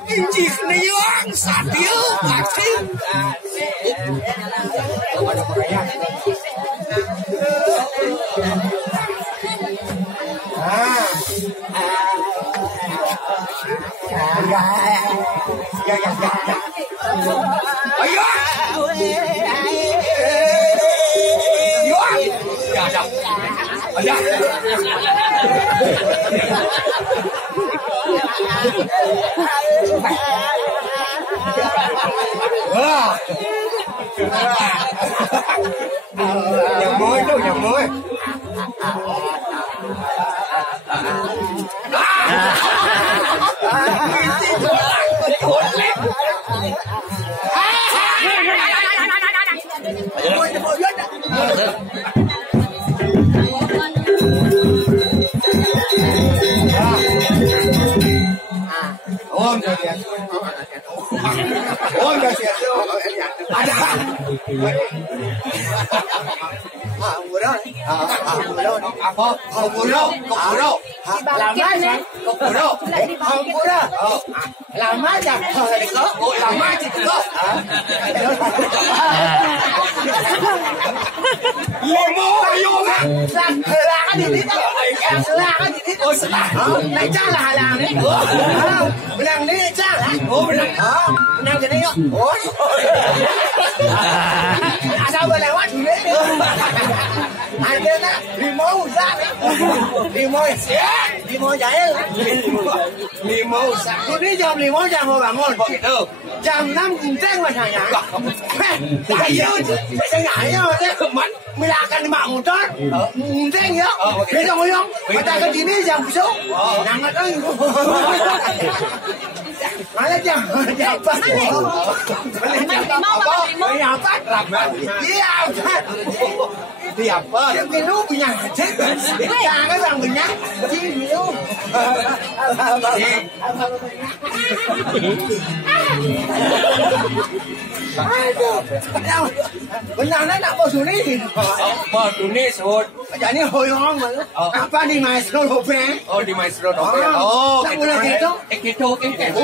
Injik niang sadio vaksin. Ayo. Ada. Wah. Yang môi tuh, yang môi. Ôm rồi kìa. Ôm rồi kìa. Ada. Vừa đó. Vừa đó. Apa? Vừa đó. Vừa đó. Làm mát nè. Vừa đó. Vừa đó. Làm mát chẳng. Được đó. Làm mát thì được đó. Ngồi mô là vô á. Là cái gì đi đó. Là cái gì đi đó. Này cha là làm đấy. Mình làm đi cha hả? Mình làm cái này không? Sao bây giờ quá chuyện đấy? Anh bên á, đi mô ra đấy. Đi mô xé. Đi mô chạy. Đi mô xa. Tôi đi cho đi mô ra ngồi bà ngồi. Chàm năm cùng tên mà thằng nhà. Tại yêu chứ. Sẽ ngại nhau chứ. Mình là cần mạng một tròn. Cùng tên nhá. Thế xong rồi không? Mà ta có gì đi chàm số. Nằm ở đó. Nói là chàm phát. Mày nào phát. Đi nào phát. Đi học ơi. Cái nút của nhà chết rồi. Ra cái thằng mình nhá. Chi hiểu. Bên nào nó nằm bò xuống đi thì bò xuống đi xuống. Jadi hồi ngon mà. Apa di maestro dope? Oh di maestro dope. Oh, itu itu.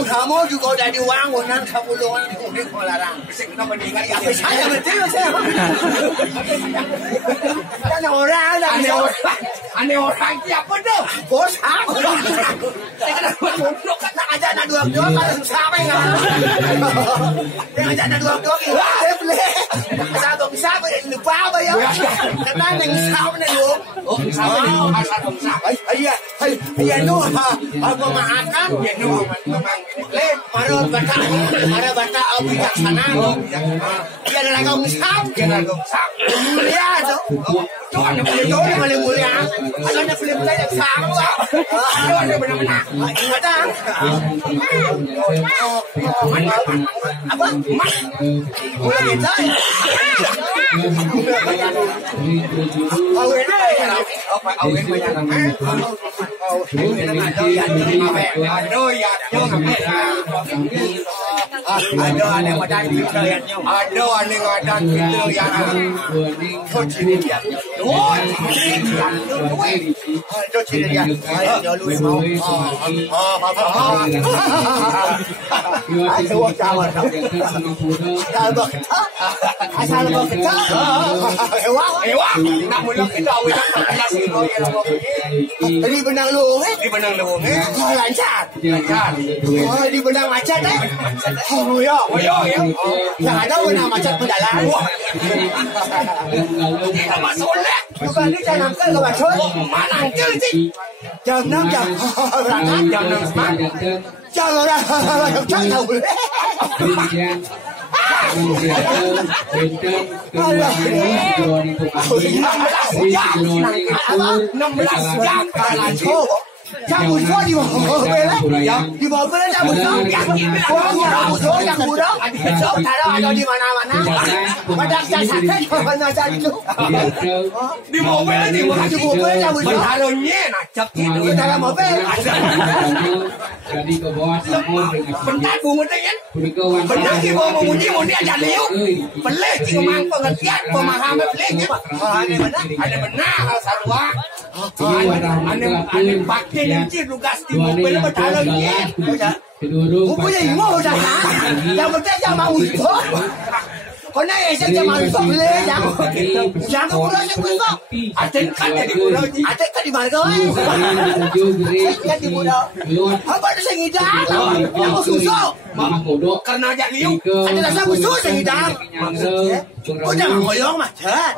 Kamu juga udah diwangunan 10-an di Kolarang. Kita meninggal ya. Saya betul saya. Ada orang aneh orang siapa tuh? Bos aku. Saya kena goblok kata aja anak dua-dua kalau susah apa enggak. Dia aja anak dua-dua gitu. Saya beli. Sao đồng sao vậy lupa bây giờ. Cái này mình sao này luôn. Sao đồng sao. Iya nu pemahakan ya nu memang le para bata bijaksana. Dia adalah kaum sao. Dia adalah kaum sao. Mulia tuh. Tuhan yang paling mulia. Adanya film saya sama. Ada benar-benar. Ingat tak? Apa? Mas. Mulai kita. Awet banyak. Awet banyak. Ada aneh wadah kita yang ada aneh wadah kita yang kau ciri dia. Oh, kau ciri dia. Ayo lu mau. Ayo kawan. Asal kita. Ewa. Nak mula kita awet nasi royal. Di benang luung lancar. Oh, di benang macet eh. Oh ya. Yang ada benang macet mendalam. Kita masuk lek. Bukan ni jangan ke kawan cuy. Mana ke sih? Jam 6 jam. Berangkat jam 6 semang. Jam orang tak tahu. Cabut semua di bawah bela, di bawah bela cabut semua. Cabut semua yang muda, ada di mana-mana. Padang sakit, mana cari tu? Di bawah bela, di bawah bela cabut semua. Berhalunya nak capit di dalam mobil. Jadi ke bawah sambung dengan Bentar bunga dengan. Benar di bawah memuji mundi aja liu. Pelik memang pengertian pemahaman peliknya. Ada benar sarwa. Ada pakai nanti tugas di mobil berhalunya. kedurung punya ilmu dah. Yang penting jangan mau itu. Kau naik jangan mau itu boleh jangan pulang yang pulang. Aten kan di pulau, aten kan di mana kau? Kan di pulau. Apa tu sengidang? Yang susah. Karena jadi liu, ada rasa busuk sengidang. Kau jangan ngoyong macam.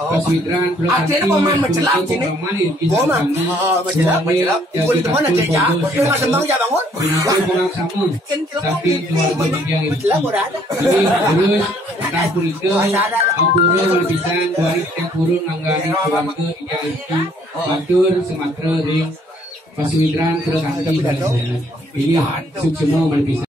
Aten pemain mencelam sini. Kau mah, mencelam. Kau itu mana kerja? Kau nggak sembang jangan bangun. Kan kalau mencelam orang ada. Ampura pisan kuari yang kurun anggani keluarga ijaliki batur Sumatera ring Paswidran Purkanti ini suksema malpisan